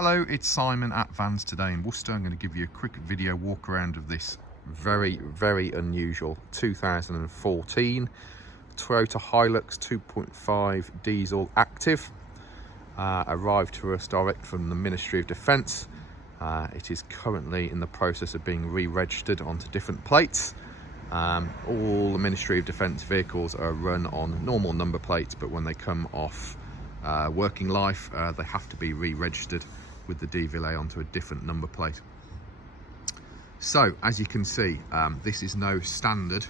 Hello, it's Simon at Vans Today in Worcester. I'm going to give you a quick video walk around of this very unusual 2014 Toyota Hilux 2.5 diesel active. Arrived to us direct from the Ministry of Defence. It is currently in the process of being re-registered onto different plates. All the Ministry of Defence vehicles are run on normal number plates, but when they come off working life, they have to be re-registered with the DVLA onto a different number plate. So as you can see, this is no standard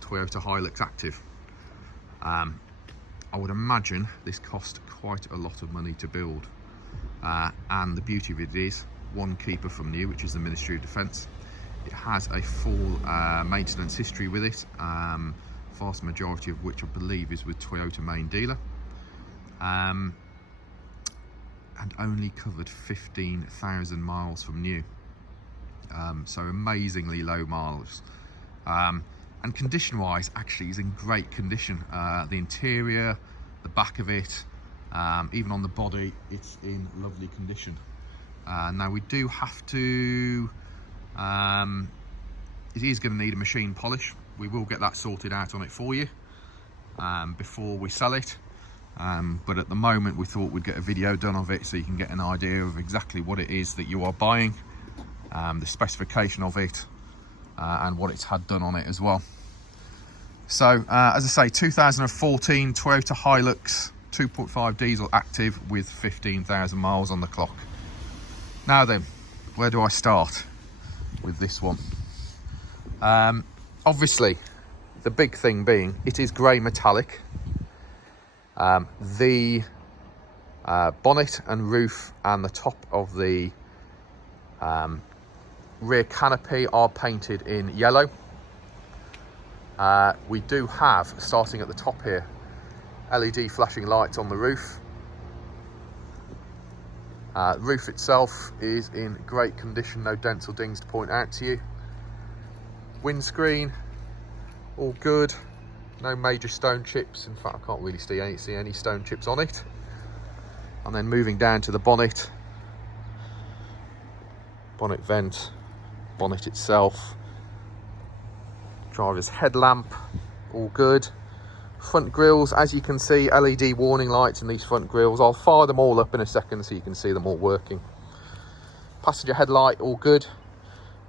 Toyota Hilux active. I would imagine this cost quite a lot of money to build, and the beauty of it is one keeper from new, which is the Ministry of Defence. It has a full maintenance history with it, vast majority of which I believe is with Toyota main dealer, and only covered 15,000 miles from new, so amazingly low miles, and condition wise actually is in great condition. The interior, the back of it, even on the body, it's in lovely condition. Now we do have to, it is going to need a machine polish. We will get that sorted out on it for you before we sell it. But at the moment we thought we'd get a video done of it so you can get an idea of exactly what it is that you are buying, the specification of it, and what it's had done on it as well. So as I say, 2014 Toyota Hilux 2.5 diesel active with 15,000 miles on the clock. Now then, where do I start with this one? Obviously the big thing being it is grey metallic. The bonnet and roof and the top of the rear canopy are painted in yellow. We do have, starting at the top here, LED flashing lights on the roof. The roof itself is in great condition, no dents or dings to point out to you. Windscreen, all good. No major stone chips. In fact, I can't really see any stone chips on it. And then moving down to the bonnet. Bonnet vent, bonnet itself. Driver's headlamp, all good. Front grills, as you can see, LED warning lights in these front grills. I'll fire them all up in a second so you can see them all working. Passenger headlight, all good.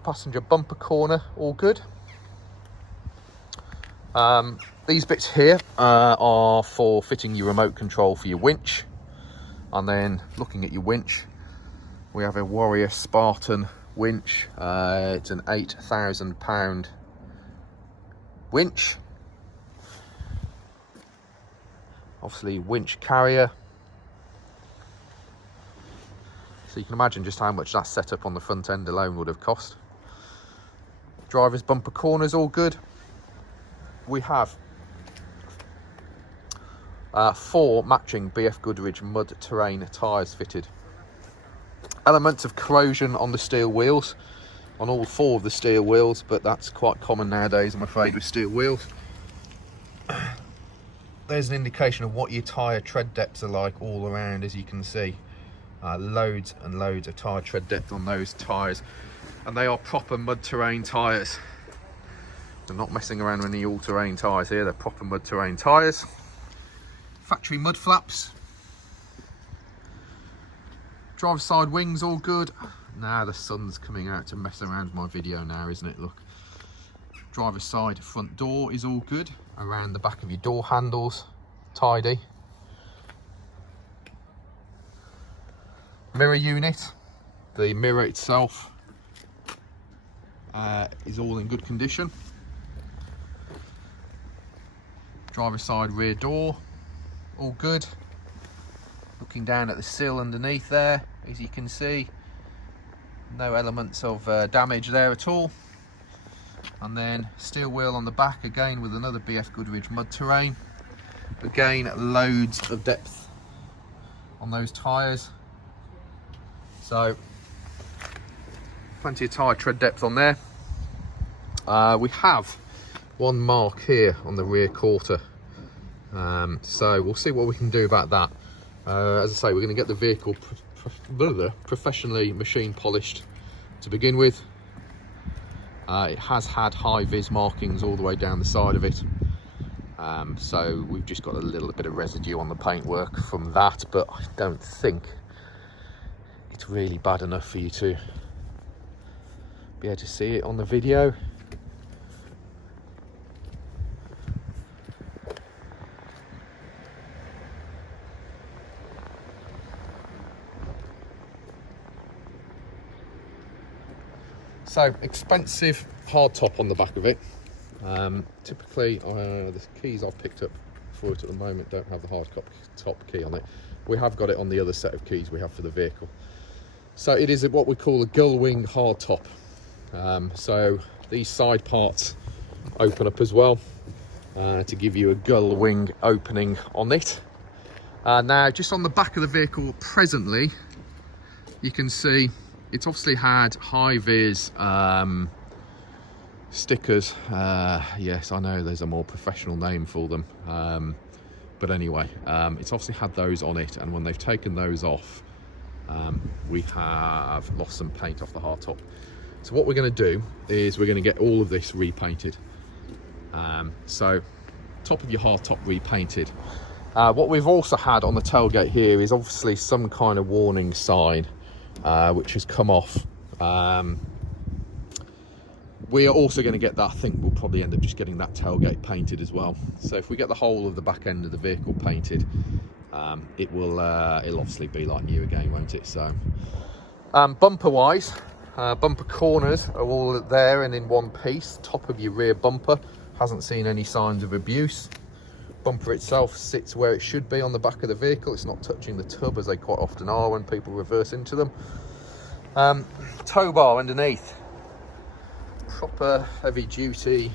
Passenger bumper corner, all good. These bits here are for fitting your remote control for your winch. And then looking at your winch, we have a Warrior Spartan winch. It's an 8,000 pound winch. Obviously winch carrier. So you can imagine just how much that setup on the front end alone would have cost. Driver's bumper corners, all good. We have 4 matching BF Goodrich mud terrain tyres fitted. Elements of corrosion on the steel wheels, on all 4 of the steel wheels, but that's quite common nowadays, I'm afraid, with steel wheels. There's an indication of what your tyre tread depths are like all around, as you can see. Loads and loads of tyre tread depth on those tyres, and they are proper mud terrain tyres. They're not messing around with any all-terrain tyres here, they're proper mud terrain tyres. Factory mud flaps. Driver's side wings, all good. Now the sun's coming out to mess around with my video now, isn't it? Look. Driver's side front door is all good. Around the back of your door handles, tidy. Mirror unit. The mirror itself is all in good condition. Driver's side rear door, all good. Looking down at the sill underneath there, as you can see, no elements of damage there at all. And then steel wheel on the back, again with another BF Goodrich mud terrain. Again, loads of depth on those tyres. So, plenty of tyre tread depth on there. We have one mark here on the rear quarter, so we'll see what we can do about that. As I say, we're going to get the vehicle professionally machine polished to begin with. It has had high vis markings all the way down the side of it, so we've just got a little bit of residue on the paintwork from that, but I don't think it's really bad enough for you to be able to see it on the video. So, expensive hard top on the back of it. Typically, the keys I've picked up for it at the moment don't have the hard top key on it. We have got it on the other set of keys we have for the vehicle. So it is what we call a gull wing hard top. So these side parts open up as well to give you a gull wing opening on it. Now, just on the back of the vehicle presently, you can see it's obviously had high vis stickers. Yes, I know there's a more professional name for them, but anyway, it's obviously had those on it, and when they've taken those off, we have lost some paint off the hardtop. So what we're going to do is we're going to get all of this repainted. So top of your hardtop repainted. What we've also had on the tailgate here is obviously some kind of warning sign which has come off. We are also going to get that. I think we'll probably end up just getting that tailgate painted as well. So if we get the whole of the back end of the vehicle painted, it'll obviously be like new again, won't it? So bumper wise, bumper corners are all there and in one piece. Top of your rear bumper hasn't seen any signs of abuse. Bumper itself sits where it should be on the back of the vehicle. It's not touching the tub, as they quite often are when people reverse into them. Tow bar underneath, proper heavy duty.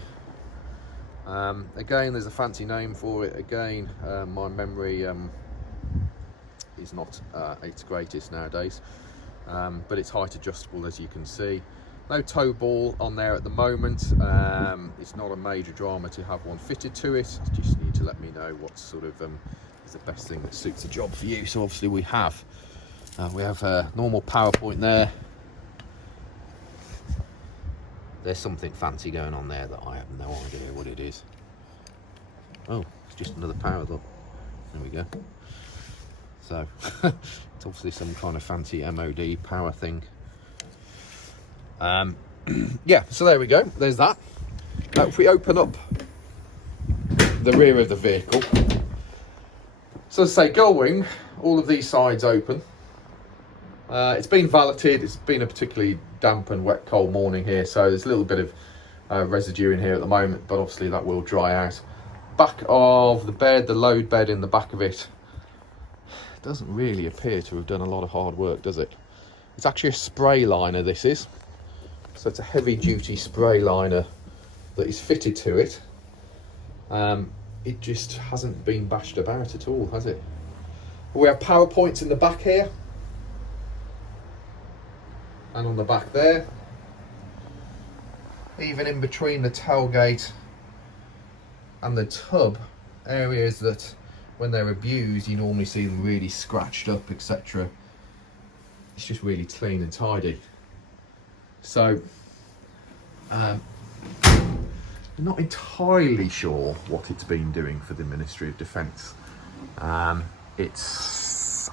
Again, there's a fancy name for it. Again, my memory is not its greatest nowadays, but it's height adjustable, as you can see. No tow ball on there at the moment. It's not a major drama to have one fitted to it. You just need to let me know what sort of is the best thing that suits the job for you. So obviously we have a normal power point there. There's something fancy going on there that I have no idea what it is. Oh, it's just another power lock. There we go. So it's obviously some kind of fancy MOD power thing. Yeah, so there we go. There's that. Now, if we open up the rear of the vehicle, so as I say, gull wing, all of these sides open. It's been valeted. It's been a particularly damp and wet, cold morning here, so there's a little bit of residue in here at the moment, but obviously that will dry out. Back of the bed, the load bed in the back of it, doesn't really appear to have done a lot of hard work, does it? It's actually a spray liner, this is. So it's a heavy duty spray liner that is fitted to it. It just hasn't been bashed about at all, has it? We have power points in the back here. And on the back there. Even in between the tailgate and the tub, areas that when they're abused you normally see them really scratched up, etc. It's just really clean and tidy. So I'm not entirely sure what it's been doing for the Ministry of Defence.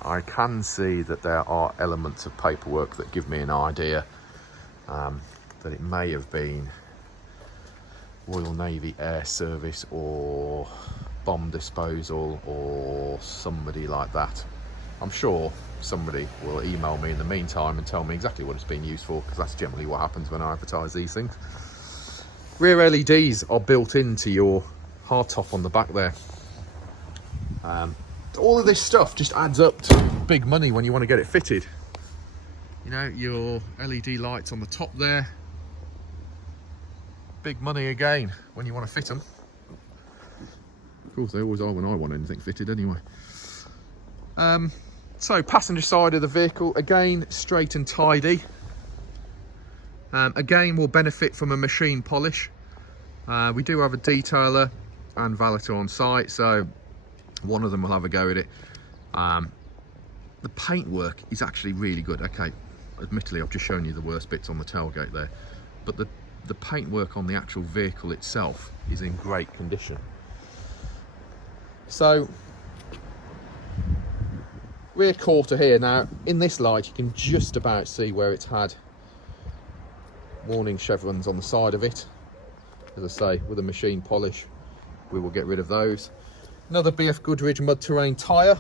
I can see that there are elements of paperwork that give me an idea that it may have been Royal Navy Air Service or bomb disposal or somebody like that. I'm sure somebody will email me in the meantime and tell me exactly what it's been used for, because that's generally what happens when I advertise these things. Rear LEDs are built into your hardtop on the back there. All of this stuff just adds up to big money when you want to get it fitted. You know, your LED lights on the top there, big money again when you want to fit them. Of course, they always are when I want anything fitted anyway. So passenger side of the vehicle, again, straight and tidy. Again, will benefit from a machine polish. We do have a detailer and valeter on site, so one of them will have a go at it. The paintwork is actually really good. Okay, admittedly I've just shown you the worst bits on the tailgate there, but the paintwork on the actual vehicle itself is in great condition. So rear quarter here, now in this light you can just about see where it's had warning chevrons on the side of it. As I say, with a machine polish we will get rid of those. Another BF Goodrich mud terrain tyre.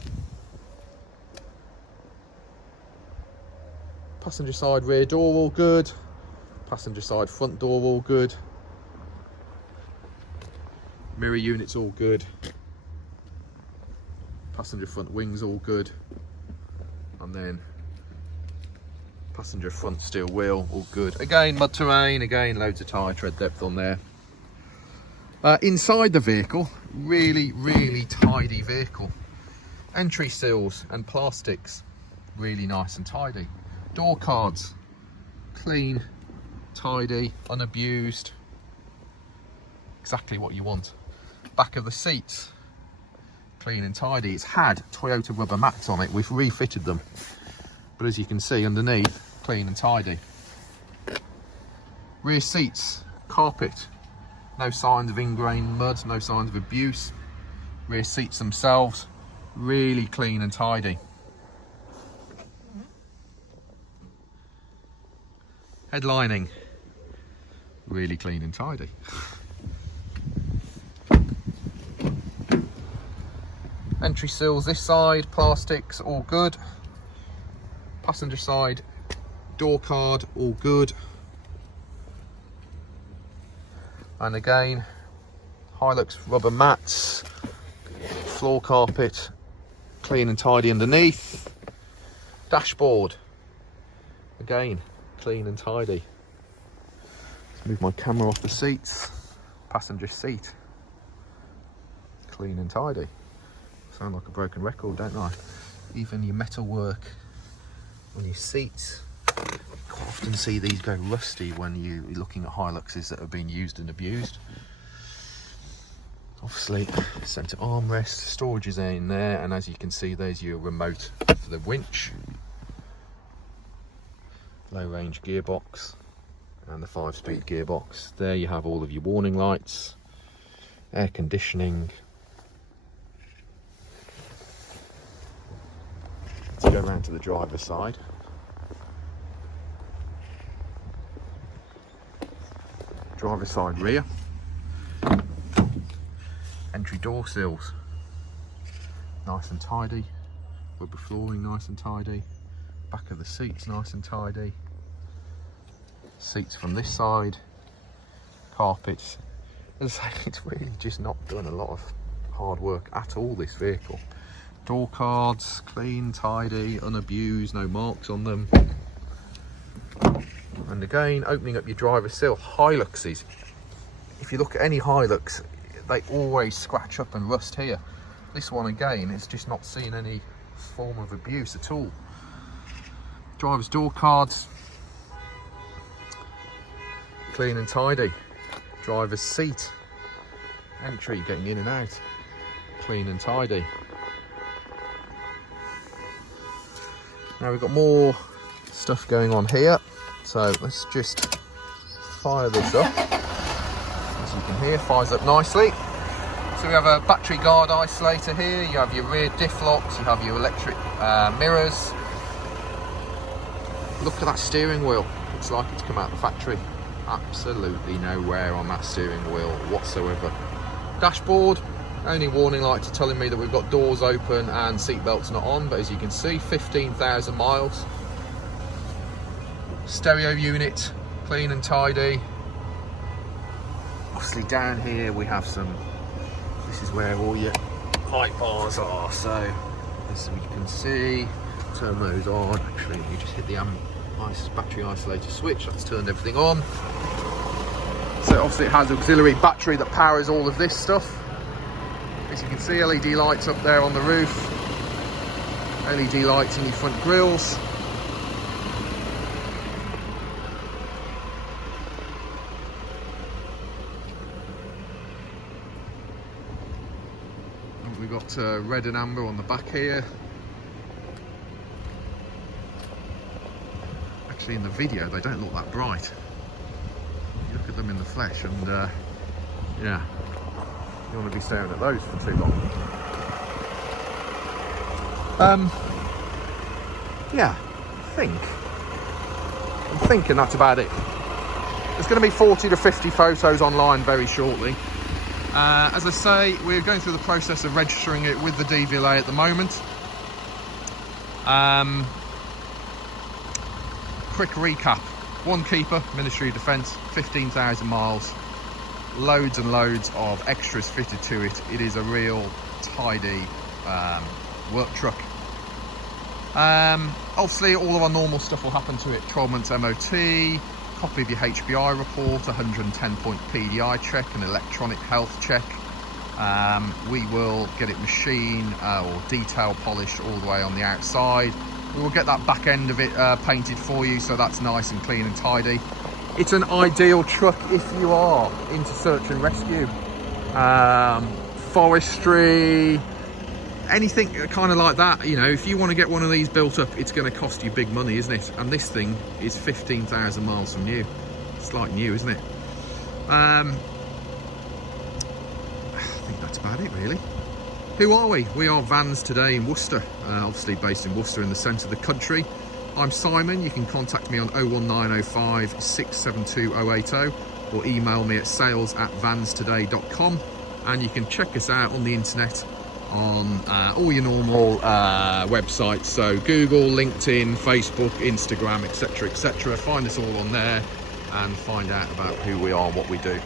Passenger side rear door all good. Passenger side front door all good. Mirror units all good. Passenger front wings all good. And then passenger front steel wheel all good. Again, mud terrain, again loads of tyre tread depth on there. Inside the vehicle, really tidy vehicle. Entry sills and plastics, really nice and tidy. Door cards, clean, tidy, unabused, exactly what you want. Back of the seats, clean and tidy. It's had Toyota rubber mats on it, we've refitted them, but as you can see underneath, clean and tidy. Rear seats, carpet, no signs of ingrained mud, no signs of abuse. Rear seats themselves, really clean and tidy. Headlining, really clean and tidy. Entry sills this side, plastics, all good. Passenger side, door card, all good. And again, Hilux rubber mats, floor carpet, clean and tidy underneath. Dashboard, again, clean and tidy. Let's move my camera off the seats. Passenger seat, clean and tidy. Sound like a broken record, don't I? Even your metal work on your seats. You quite often see these go rusty when you're looking at Hiluxes that have been used and abused. Obviously, centre armrest, storage is in there, and as you can see, there's your remote for the winch. Low range gearbox and the 5-speed gearbox. There you have all of your warning lights, air conditioning. Let's go around to the driver's side. Driver's side rear. Entry door sills, nice and tidy. Rubber flooring, nice and tidy. Back of the seats, nice and tidy. Seats from this side. Carpets. As I say, it's really just not done a lot of hard work at all, this vehicle. Door cards, clean, tidy, unabused, no marks on them. And again, opening up your driver's sill, Hiluxes. If you look at any Hilux, they always scratch up and rust here. This one again, it's just not seen any form of abuse at all. Driver's door cards, clean and tidy. Driver's seat, entry, getting in and out, clean and tidy. Now we've got more stuff going on here, so let's just fire this up. As you can hear, fires up nicely. So we have a battery guard isolator here, you have your rear diff locks, you have your electric mirrors. Look at that steering wheel, looks like it's come out of the factory. Absolutely no wear on that steering wheel whatsoever. Dashboard, only warning lights are telling me that we've got doors open and seat belts not on, but as you can see, 15,000 miles. Stereo unit, clean and tidy. Obviously down here we have some, this is where all your light bars are, so as you can see, turn those on. Actually, you just hit the battery isolator switch, that's turned everything on. So obviously it has auxiliary battery that powers all of this stuff. As you can see, LED lights up there on the roof, LED lights in your front grills. And we've got red and amber on the back here. actually in the video they don't look that bright. You look at them in the flesh and yeah, you want to be staring at those for too long. Yeah, I'm thinking that's about it. There's going to be 40 to 50 photos online very shortly. As I say, we're going through the process of registering it with the DVLA at the moment. Quick recap: one keeper, Ministry of Defence, 15,000 miles, loads and loads of extras fitted to it. It is a real tidy work truck. Obviously all of our normal stuff will happen to it: 12 months MOT, copy of your HBI report, 110-point PDI check, an electronic health check. We will get it machine or detail polished all the way on the outside. We will get that back end of it painted for you, so that's nice and clean and tidy. It's an ideal truck if you are into search and rescue, forestry, anything kind of like that. You know, if you want to get one of these built up, it's going to cost you big money, isn't it? And this thing is 15,000 miles from new. It's like new, isn't it? I think that's about it, really. Who are we? We are Vans Today in Worcester, obviously based in Worcester in the centre of the country. I'm Simon. You can contact me on 01905 672 080 or email me at sales@vanstoday.com, and you can check us out on the internet on all your normal websites, so Google, LinkedIn, Facebook, Instagram, etc, etc. Find us all on there and find out about who we are and what we do.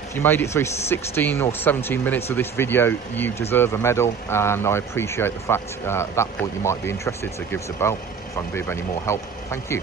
If you made it through 16 or 17 minutes of this video, you deserve a medal, and I appreciate the fact at that point you might be interested, so give us a bell if I can be of any more help. Thank you.